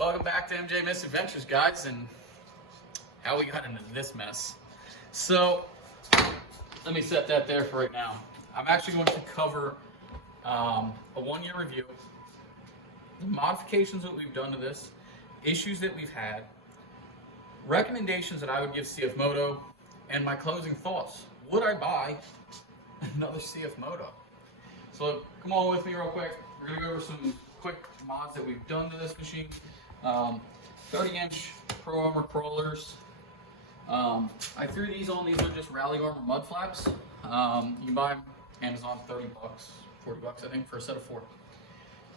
Welcome back to MJ Misadventures, guys, and how we got into this mess. So, let me set that there for right now. I'm actually going to cover a 1-year review, the modifications that we've done to this, issues that we've had, recommendations that I would give Cfmoto, and my closing thoughts. Would I buy another Cfmoto? So come on with me real quick. We're going to go over some quick mods that we've done to this machine. 30-inch Pro Armor crawlers. I threw these on. These are just Rally Armor mud flaps. You can buy them Amazon, 30 bucks, 40 bucks I think for a set of 4.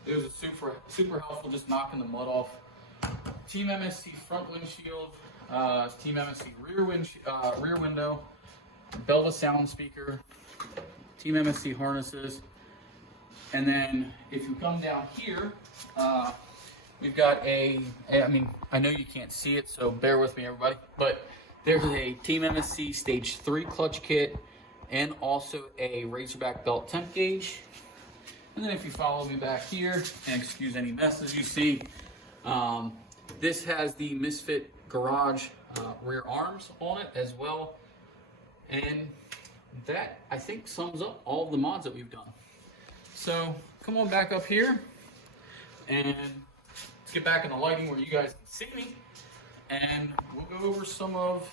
It was a super helpful, just knocking the mud off. Team MSC front windshield, Team MSC rear window, Belva sound speaker, Team MSC harnesses, and then if you come down here, we've got I know you can't see it, so bear with me everybody, but there's a Team MSC Stage 3 clutch kit and also a Razorback belt temp gauge. And then if you follow me back here, and excuse any messes you see, this has the Misfit Garage rear arms on it as well. And that, I think, sums up all of the mods that we've done. So come on back up here, and let's get back in the lighting where you guys can see me, and we'll go over some of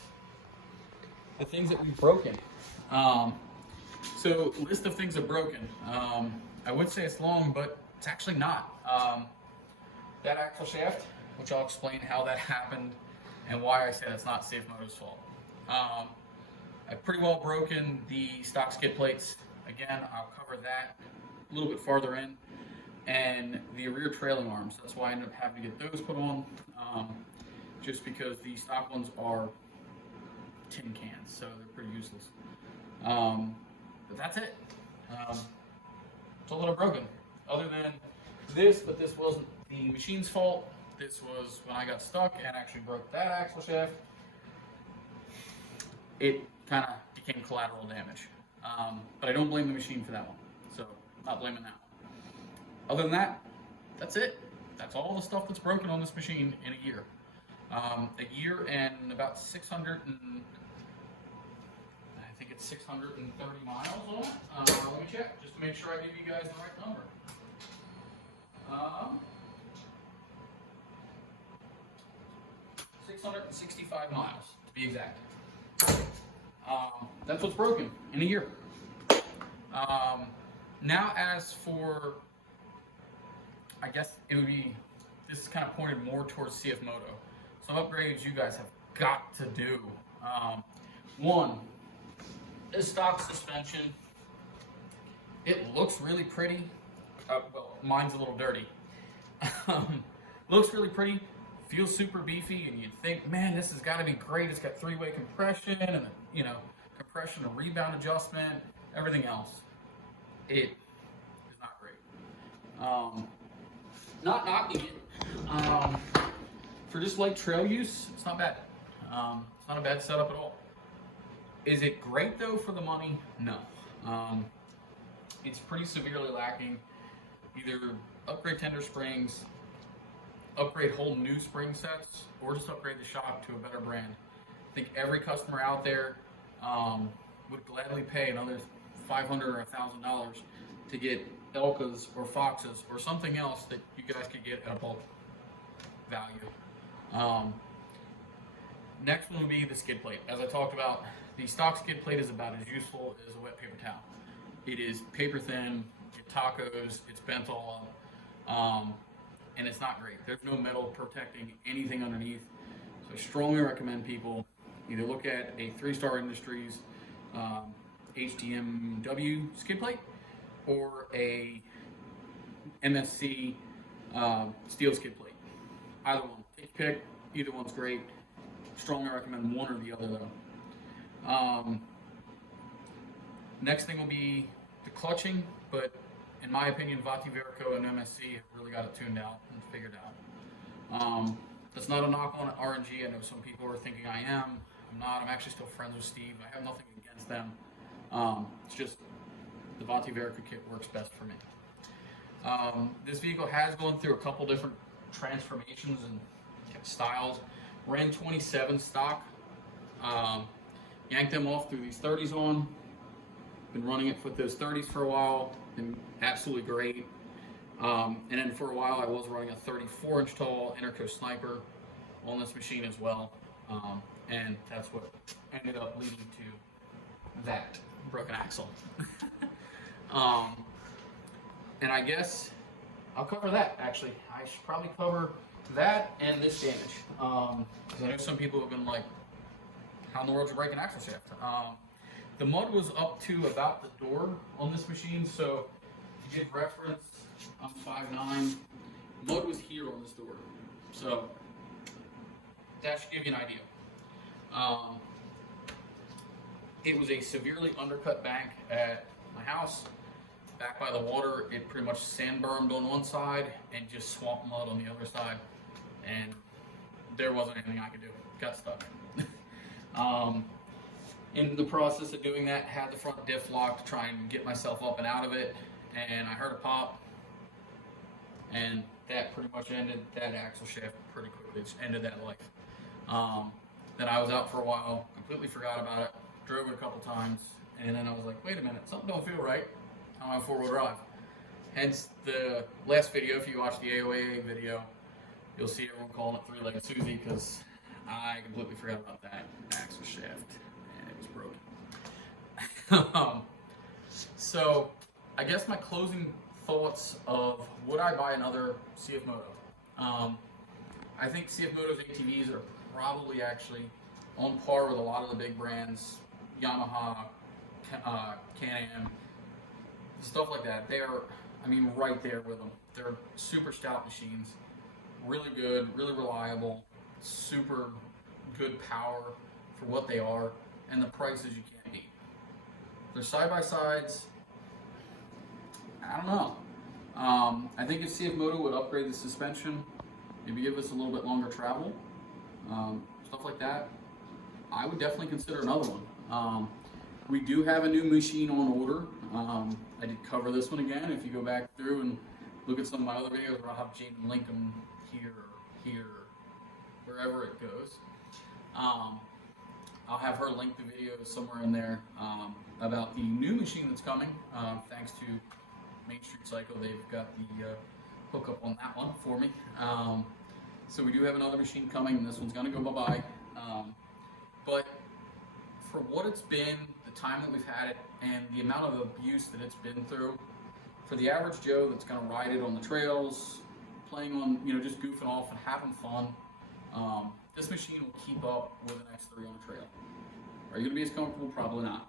the things that we've broken. So list of things that broken. I would say it's long, but it's actually not. That axle shaft, which I'll explain how that happened and why I say that's not Cfmoto's fault. I've pretty well broken the stock skid plates. Again, I'll cover that a little bit farther in. And the rear trailing arms, that's why I ended up having to get those put on, just because the stock ones are tin cans, so they're pretty useless. But that's it. That's all that I've broken. Other than this, but this wasn't the machine's fault. This was when I got stuck and actually broke that axle shaft. It kind of became collateral damage. But I don't blame the machine for that one. So, not blaming that one. Other than that, that's it. That's all the stuff that's broken on this machine in a year. A year and about 630 miles on it. Let me check, just to make sure I give you guys the right number. 665 miles, to be exact. That's what's broken in a year. Now as for, I guess it would be, this is kind of pointed more towards Cfmoto. Some upgrades you guys have got to do. One, this stock suspension, it looks really pretty. Well, mine's a little dirty. Looks really pretty, feels super beefy, and you'd think, man, this has got to be great. It's got 3-way compression and, compression and rebound adjustment, everything else. It is not great. Not knocking it. For just like trail use, it's not bad. It's not a bad setup at all. Is it great though for the money? No. It's pretty severely lacking. Either upgrade tender springs, upgrade whole new spring sets, or just upgrade the shock to a better brand. I think every customer out there would gladly pay another $500 or $1,000 to get Elkas or Foxes or something else that you guys could get at a bulk value. Next one would be the skid plate. As I talked about, the stock skid plate is about as useful as a wet paper towel. It is paper thin, it tacos, it's bent all up, and it's not great. There's no metal protecting anything underneath. So I strongly recommend people either look at a 3-Star Industries HDMW skid plate or a MSC steel skid plate. Either one, take your pick, either one's great. Strongly recommend one or the other though. Next thing will be the clutching, but in my opinion, Vati Verico and MSC have really got it tuned out and figured out. That's not a knock on RNG. I know some people are thinking I am. I'm not. I'm actually still friends with Steve. I have nothing against them. It's just the Vati Verico kit works best for me. This vehicle has gone through a couple different transformations and styles. Ran 27 stock. Yanked them off, threw these 30s on. Been running it with those 30s for a while. Been absolutely great. And then for a while I was running a 34-inch tall Interco Sniper on this machine as well. And that's what ended up leading to that broken axle. And I guess I'll cover that, actually. I should probably cover that and this damage. Because I know some people have been like, how in the world did you break an axle shaft? The mud was up to about the door on this machine, so to give reference, I'm 5'9". Mud was here on this door. So that should give you an idea. It was a severely undercut bank at my house. Back by the water, it pretty much sand bermed on one side and just swamp mud on the other side. And there wasn't anything I could do. Got stuck. In the process of doing that, had the front diff locked to try and get myself up and out of it. And I heard a pop. And that pretty much ended that axle shaft pretty quickly. It just ended that life. Then I was out for a while, completely forgot about it, drove it a couple times, and then I was like, wait a minute, something don't feel right. I'm on 4-wheel drive. Hence the last video, if you watch the AOAA video, you'll see everyone calling it three-legged Susie, because I completely forgot about that axle shaft, and it was broken. So, I guess my closing thoughts of would I buy another Cfmoto? I think Cfmoto's ATVs are probably actually on par with a lot of the big brands, Yamaha, Can-Am, stuff like that. They are, I mean, right there with them. They're super stout machines, really good, really reliable, super good power for what they are, and the prices you can't beat. They're side-by-sides. I don't know. I think if Cfmoto would upgrade the suspension, maybe give us a little bit longer travel, stuff like that, I would definitely consider another one. We do have a new machine on order. I did cover this one again. If you go back through and look at some of my other videos where I'll have Jaden link them here, wherever it goes. I'll have her link the video somewhere in there about the new machine that's coming. Thanks to Main Street Cycle, they've got the hookup on that one for me. So we do have another machine coming, and this one's going to go bye-bye. But for what it's been, the time that we've had it, and the amount of abuse that it's been through, for the average Joe that's going to ride it on the trails, playing on, just goofing off and having fun, this machine will keep up with an X3 on the trail. Are you going to be as comfortable? Probably not.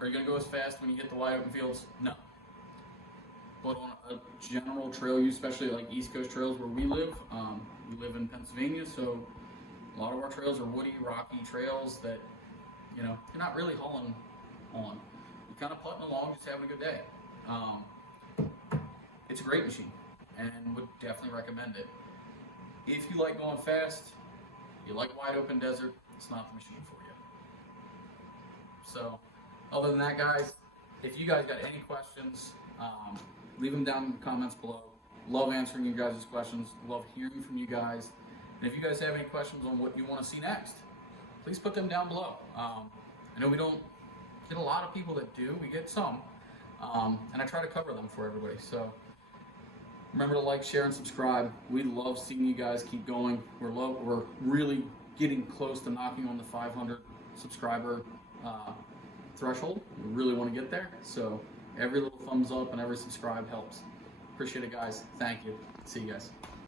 Are you going to go as fast when you hit the wide open fields? No. But on a general trail use, especially like East Coast trails where we live in Pennsylvania, so a lot of our trails are woody, rocky trails that, you're not really hauling on. You're kind of putting along, just having a good day. It's a great machine, and would definitely recommend it. If you like going fast, you like wide open desert, it's not the machine for you. So, other than that, guys, if you guys got any questions, leave them down in the comments below. Love answering you guys' questions. Love hearing from you guys. And if you guys have any questions on what you want to see next, please put them down below. I know we don't get a lot of people that do. We get some. And I try to cover them for everybody. So remember to like, share, and subscribe. We love seeing you guys keep going. We're really getting close to knocking on the 500 subscriber threshold. We really want to get there. So every little thumbs up and every subscribe helps. Appreciate it, guys. Thank you. See you guys.